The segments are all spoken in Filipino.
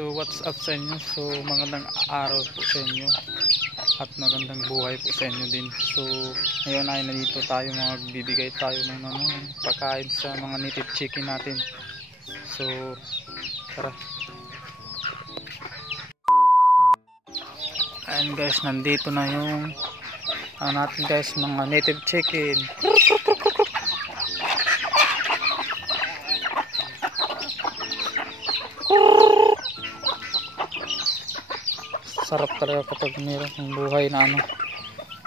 So what's up sa inyo? So magandang araw po sa inyo at magandang buhay po sa inyo din. So ngayon ay nandito tayo, magbibigay tayo ng pagkain sa mga native chicken natin. So tara. Ayan guys, nandito na yung natin guys, mga native chicken. Sarap talaga kapag mayroon ng buhay na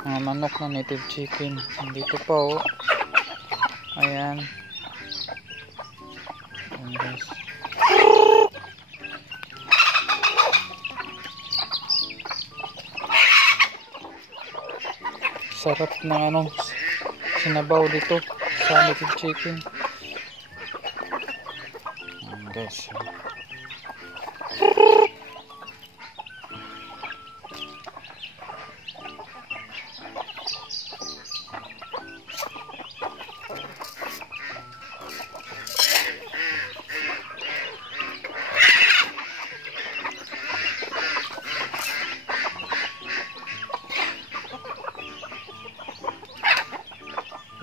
mga manok na native chicken. Dito pa oh. Ayan. Ayan guys. Sarap ng sinabaw dito sa native chicken. Ayan guys.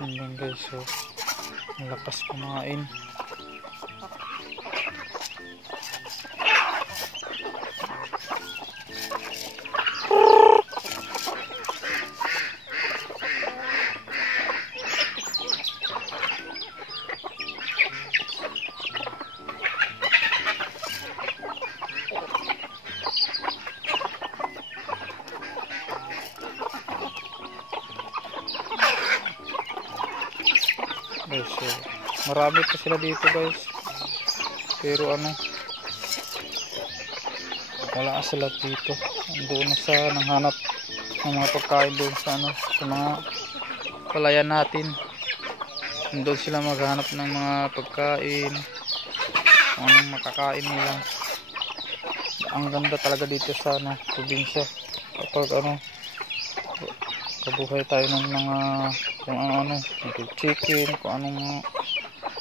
Ayan guys, so malakas kumain. Guys, so marami pa sila dito guys, pero wala sila dito. Doon na sa nanghanap ng mga pagkain doon sa sa mga palayan natin. Doon sila maghanap ng mga pagkain, kung anong makakain nila. Ang ganda talaga dito sa probinsya kapag kabuhay tayo ng mga kung native chicken, kung anong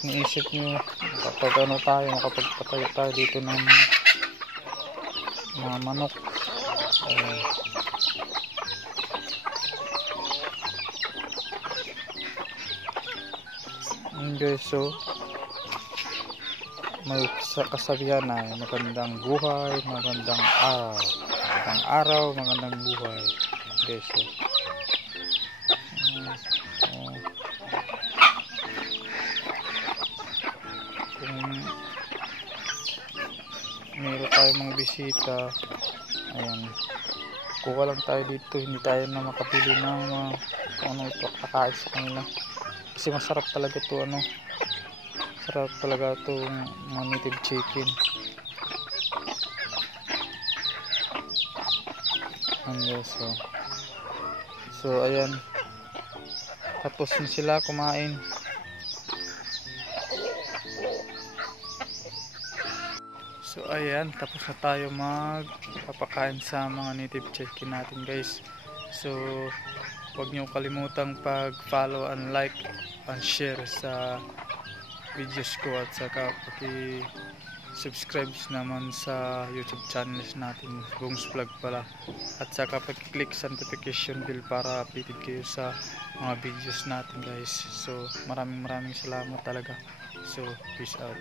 niisip nyo kapag makapagpatayo tayo dito ng mga manok. Guys, so may kasabihan na magandang buhay, magandang araw, magandang buhay. Guys, so kung meron tayong mga bisita, ayan, kuha lang tayo dito, hindi tayo na makapili ng ito kakain sa kanila kasi masarap talaga to sarap talaga itong mga native chicken. Ayan, so ayan, tapos na sila kumain. So ayan, tapos na tayo magpapakain sa mga native chicken natin guys. So huwag nyo kalimutang pag-follow and like and share sa videos ko, at saka paki-subscribe naman sa YouTube channels natin, Bungs Vlog pala, at saka pag-click sa notification bell para updated kayo sa mga videos natin guys. So maraming salamat talaga. So peace out.